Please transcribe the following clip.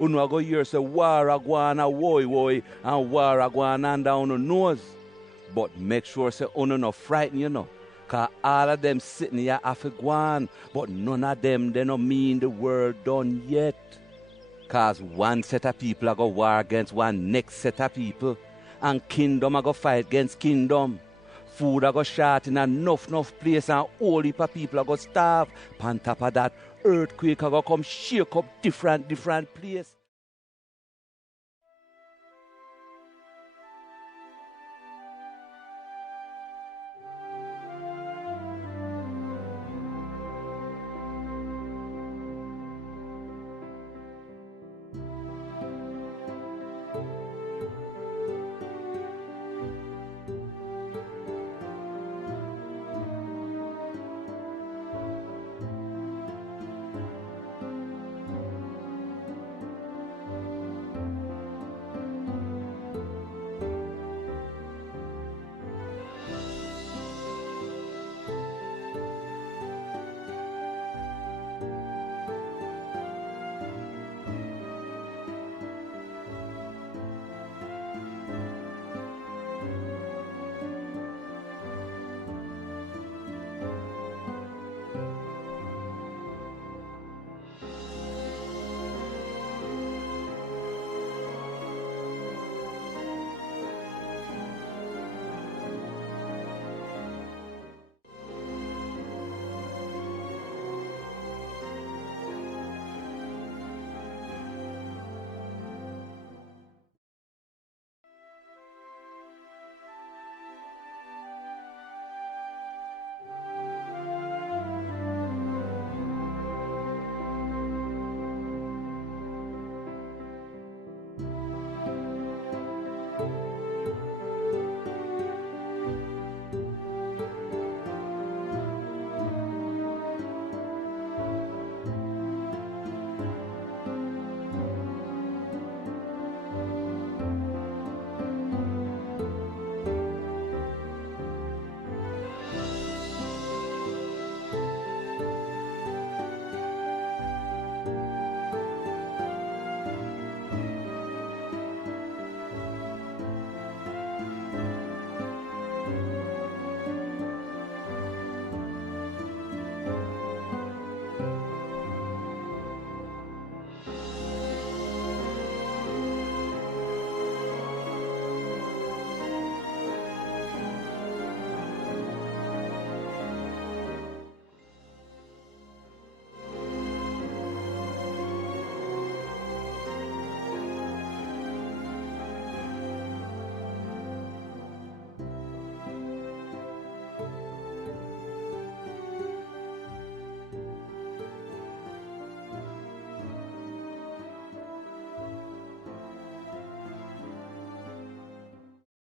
Uno go hear say war a go on a woy and war a go on under uno nose. But make sure say uno no frighten you know. Cause all of them sitting here have to go on, but none of them they no mean the world done yet. Cause one set of people are go war against one next set of people, and kingdom are go fight against kingdom. Food are go short in enough place, and all heap of people are go starve. On top of that, earthquake are go come shake up different place.